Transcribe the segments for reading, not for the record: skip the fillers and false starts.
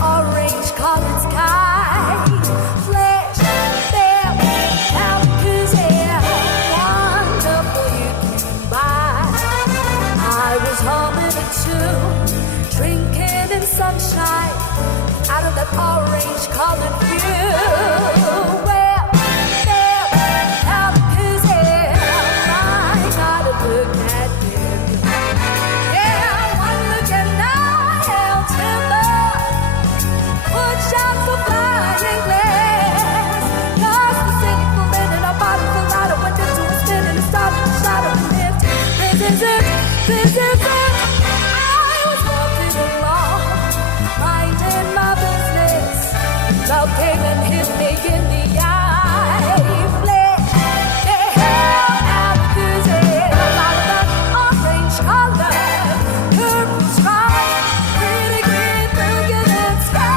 orange-colored sky. Flash, bell, Alcazar, wonderful you came by. I was humming a tune, drinking in sunshine, out of that orange-colored view. Well, bell, Alcazar, I gotta look at you. Yeah, one look and I held timber. Shots of flying glass. Cars were sitting for men in a bottle full out of went into a spin and it started to shadow and lift. This is it, this is it. I was walking along, minding my business. Love came and hit me in the eye. Flash, yeah, Alcazar, out of that orange color, purple stripe, pretty green, brilliant sky.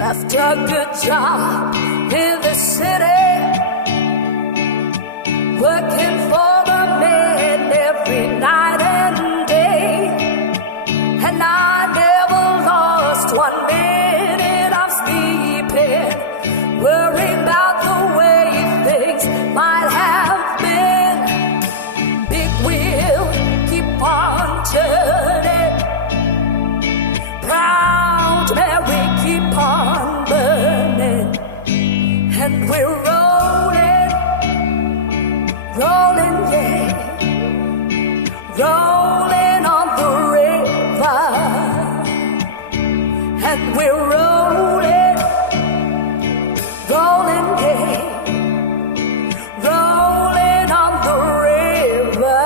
Left a good job in the city, working for the men every night and day. And I never lost 1 minute of sleeping, worrying about the way things might have been. Big wheel, keep on turning, proud Mary, keep on burning, and we're rolling, rolling, yeah, rolling on the river, and we're rolling, rolling, yeah, rolling on the river.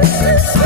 This